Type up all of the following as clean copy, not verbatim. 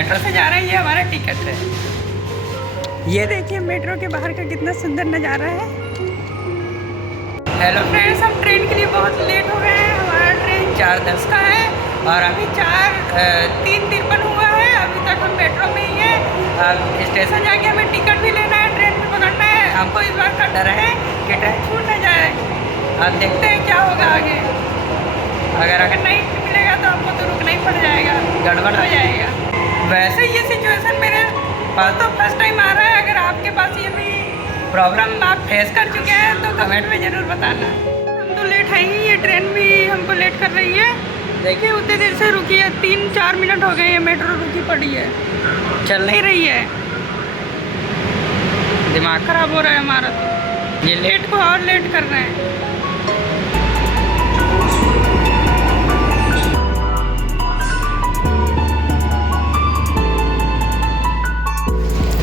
Metro से जा रहे हैं, ये हमारा टिकट है। ये देखिए मेट्रो के बाहर का कितना सुंदर नज़ारा है। हेलो फ्रेंड्स, हम ट्रेन के लिए बहुत लेट हो गए हैं। हमारा ट्रेन 4:10 का है और अभी 3:53 हुआ है। अभी तक हम मेट्रो में ही हैं। अब स्टेशन जाके हमें टिकट भी लेना है, ट्रेन भी पकड़ना है। हमको इस बार का डर है कि ट्रेन छूट न जाए। अब देखते हैं क्या होगा आगे। अगर नहीं मिलेगा तो हमको तो रुकना ही पड़ जाएगा, गड़बड़ हो जाएगा। वैसे ये सिचुएशन मेरे पास तो फर्स्ट टाइम आ रहा है। अगर आपके पास ये भी प्रॉब्लम आप फेस कर चुके हैं तो कमेंट में ज़रूर बताना। हम तो लेट हैं ही, ये ट्रेन भी हमको लेट कर रही है। देखिए उतने देर से रुकी है, 3-4 मिनट हो गए हैं, मेट्रो रुकी पड़ी है, चल नहीं रही है। दिमाग ख़राब हो रहा है हमारा तो। ये लेट को और लेट कर रहे हैं।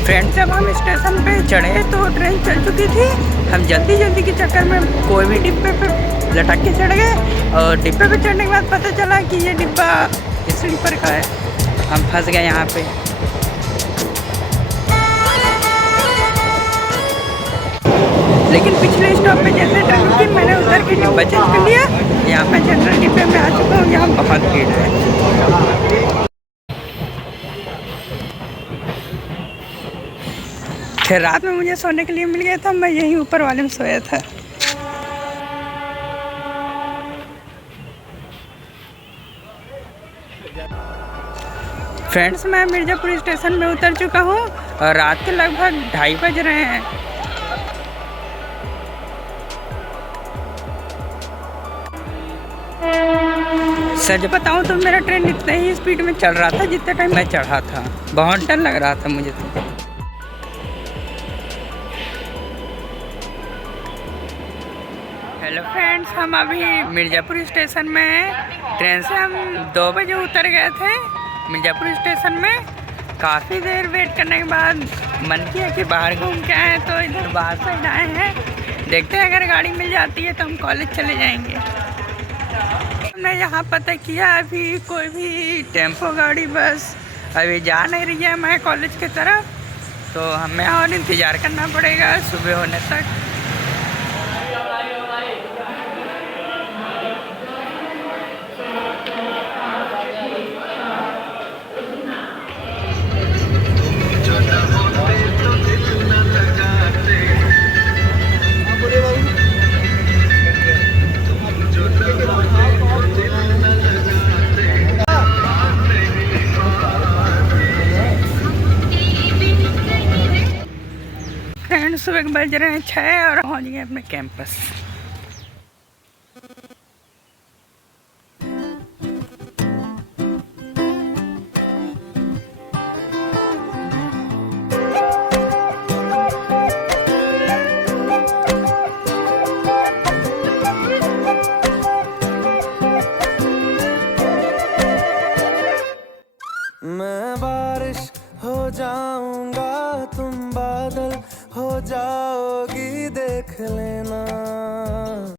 फ्रेंड्स, जब हम स्टेशन पे चढ़े तो ट्रेन चल चुकी थी। हम जल्दी के चक्कर में कोई भी डिब्बे पे लटक के चढ़ गए और डिब्बे पे चढ़ने के बाद पता चला कि ये डिब्बा स्लीपर का है। हम फंस गए यहाँ पे। लेकिन पिछले स्टॉप पे जैसे ट्रेन रुकी, मैंने उतर के डिब्बा चेंज कर लिया। यहाँ पे जनरल डिब्बे में आ चुका हूँ। यहाँ बहुत भीड़ है। फिर रात में मुझे सोने के लिए मिल गया था, मैं यहीं ऊपर वाले में सोया था। फ्रेंड्स, मैं मिर्ज़ापुर स्टेशन में उतर चुका हूँ और रात के लगभग 2:30 बज रहे हैं। सच बताऊँ तो मेरा ट्रेन इतने ही स्पीड में चल रहा था जितने टाइम मैं चढ़ा था। बहुत डर लग रहा था मुझे तो। हेलो फ्रेंड्स, हम अभी मिर्ज़ापुर स्टेशन में हैं। ट्रेन से हम 2 बजे उतर गए थे मिर्ज़ापुर स्टेशन में। काफ़ी देर वेट करने के बाद मन किया कि बाहर घूम के आए, तो इधर बाहर साइड आए हैं। देखते हैं अगर गाड़ी मिल जाती है तो हम कॉलेज चले जाएंगे। हमने यहाँ पता किया, अभी कोई भी टेम्पो गाड़ी बस अभी जा नहीं रही है मैं कॉलेज की तरफ, तो हमें और इंतज़ार करना पड़ेगा सुबह होने तक। फ्रेंड्स, सुबह के बज रहे हैं 6 और पहुँच गए अपने कैंपस। मैं बारिश हो जाऊंगा, तुम बादल हो जाओगी, देख लेना।